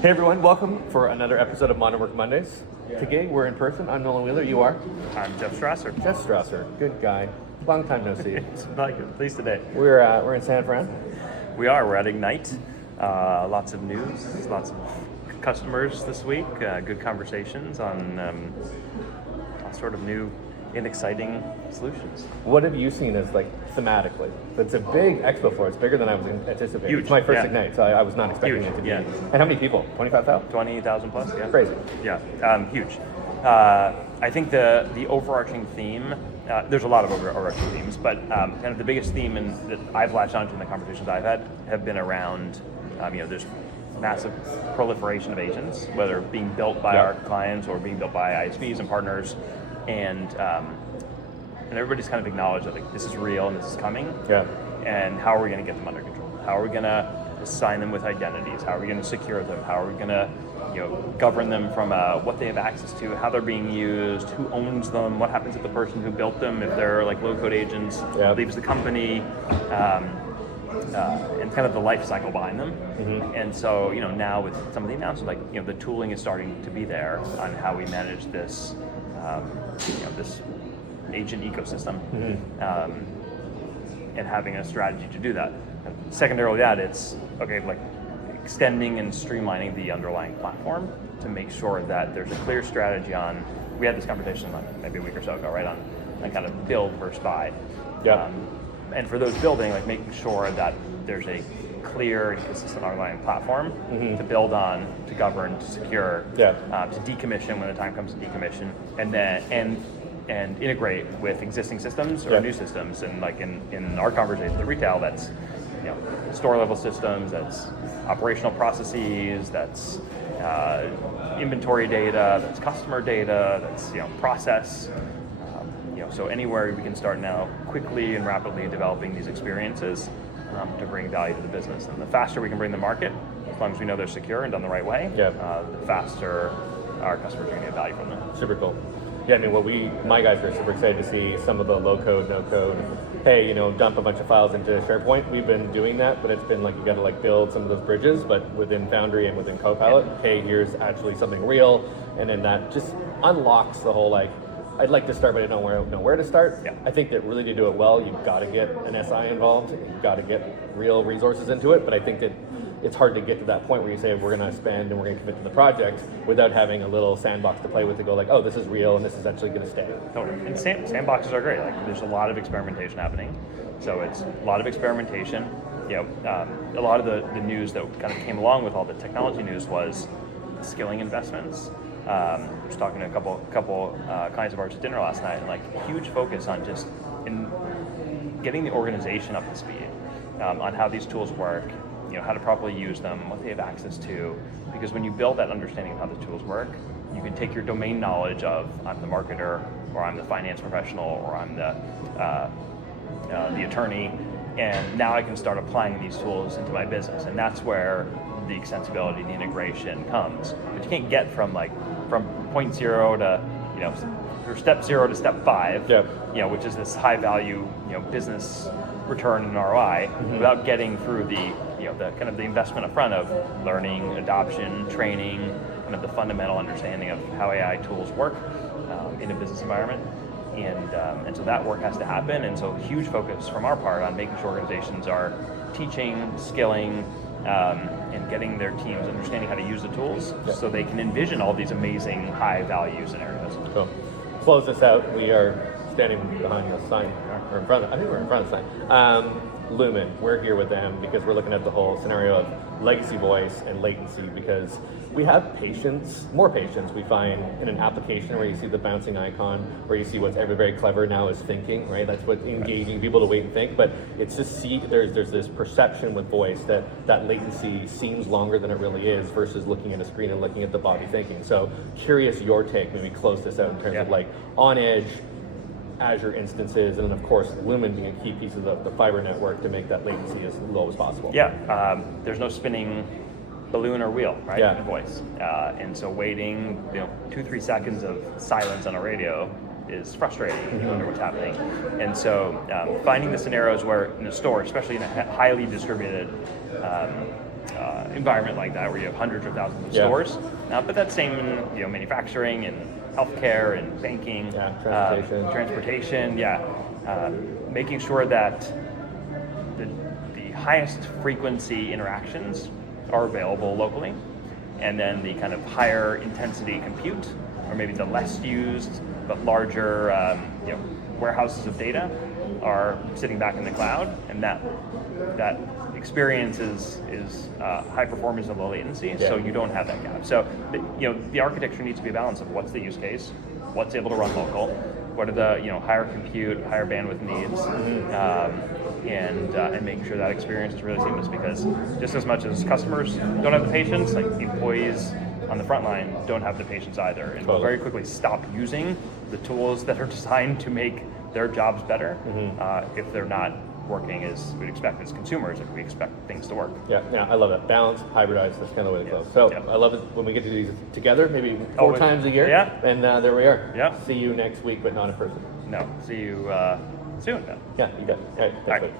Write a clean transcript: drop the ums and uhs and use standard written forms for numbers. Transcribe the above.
Hey everyone, welcome for another episode of Modern Work Mondays. Today we're in person. I'm Nolan Wheeler. You are? I'm Jeff Strasser. Jeff Strasser, good guy. Long time no see. It's like at least today. We're in San Fran. We're at Ignite. Lots of news, lots of customers this week. Good conversations on sort of new and exciting solutions. What have you seen as thematically? It's a big expo floor. It's bigger than I was anticipating. Huge. It's my first Ignite, so I was not expecting it to be. Yeah. And how many people? 25,000? 20,000 plus, yeah. Crazy. Yeah, huge. I think the overarching theme, there's a lot of overarching themes, but kind of the biggest theme that I've latched onto in the conversations I've had have been around, there's massive proliferation of agents, whether being built by our clients or being built by ISVs and partners, and everybody's kind of acknowledged that this is real and this is coming. Yeah. And how are we going to get them under control? How are we going to assign them with identities? How are we going to secure them? How are we going to govern them from what they have access to, how they're being used, who owns them, what happens if the person who built them, if they're low-code agents, leaves the company, and kind of the life cycle behind them. Mm-hmm. And so, now with some of the announcements, the tooling is starting to be there on how we manage this, this agent ecosystem, and having a strategy to do that. And secondarily, that it's extending and streamlining the underlying platform to make sure that there's a clear strategy on. We had this conversation maybe a week or so ago, right, on kind of build versus buy. Yeah. And for those building, making sure that there's a clear and consistent underlying platform to build on, to govern, to secure, to decommission when the time comes to decommission, and then and integrate with existing systems or new systems. And in our conversations at retail, that's store level systems, that's operational processes, that's inventory data, that's customer data, that's process. So anywhere we can start now quickly and rapidly developing these experiences to bring value to the business. And the faster we can bring the market, as long as we know they're secure and done the right way, the faster our customers are going to get value from them. Super cool. Yeah, my guys are super excited to see some of the low code, no code. Hey, dump a bunch of files into SharePoint. We've been doing that, but it's been you got to build some of those bridges, but within Foundry and within Copilot. Hey, here's actually something real, and then that just unlocks the whole I'd like to start, but I don't know where to start. Yeah. I think that really to do it well, you've got to get an SI involved. You've got to get real resources into it. But I think that it's hard to get to that point where you say we're going to spend and we're going to commit to the project without having a little sandbox to play with to go oh, this is real and this is actually going to stay. Totally. And sandboxes are great. There's a lot of experimentation happening. So it's a lot of experimentation. A lot of the news that kind of came along with all the technology news was skilling investments. I was talking to a couple clients of ours at dinner last night, and huge focus on just in getting the organization up to speed on how these tools work, how to properly use them, what they have access to. Because when you build that understanding of how the tools work, you can take your domain knowledge of I'm the marketer, or I'm the finance professional, or I'm the attorney, and now I can start applying these tools into my business, and that's where the extensibility, the integration comes. But you can't get from point zero to or step 0 to step 5, which is this high value business return and ROI, without getting through the kind of the investment up front of learning, adoption, training, kind of the fundamental understanding of how AI tools work in a business environment. And so that work has to happen. And so huge focus from our part on making sure organizations are teaching, skilling, and getting their teams understanding how to use the tools so they can envision all these amazing high value scenarios. Cool. Close this out. We are standing behind the sign, or in front of, I think we're in front of the sign. Lumen, we're here with them because we're looking at the whole scenario of legacy voice and latency, because we have more patience we find in an application where you see the bouncing icon, where you see what's very clever now is thinking, right? That's what's engaging people to wait and think, but it's just there's this perception with voice that latency seems longer than it really is versus looking at a screen and looking at the body thinking. So curious your take, maybe close this out in terms of on edge, Azure instances, and then of course Lumen being a key piece of the fiber network to make that latency as low as possible. There's no spinning balloon or wheel, right? In voice. And so waiting, 2-3 seconds of silence on a radio is frustrating if you wonder what's happening. And so finding the scenarios where in a store, especially in a highly distributed environment like that where you have hundreds of thousands of Yeah. stores. But that's same in manufacturing and healthcare and banking, transportation. Making sure that the highest frequency interactions are available locally, and then the kind of higher intensity compute, or maybe the less used but larger warehouses of data are sitting back in the cloud, and that experience is high performance and low latency, so you don't have that gap. So the architecture needs to be a balance of what's the use case, what's able to run local, what are the higher compute, higher bandwidth needs, and making sure that experience is really seamless. Because just as much as customers don't have the patience, like employees on the front line don't have the patience either, and will very quickly stop using the tools that are designed to make their jobs better if they're not working as we'd expect as consumers, if we expect things to work. Yeah, I love that. Balanced, hybridized, that's kind of the way to go. So I love it when we get to do these together, maybe four times a year. Yeah. And there we are. Yeah. See you next week, but not in person. No, see you soon. Yeah, you got it. All right, thanks, All right. Luke.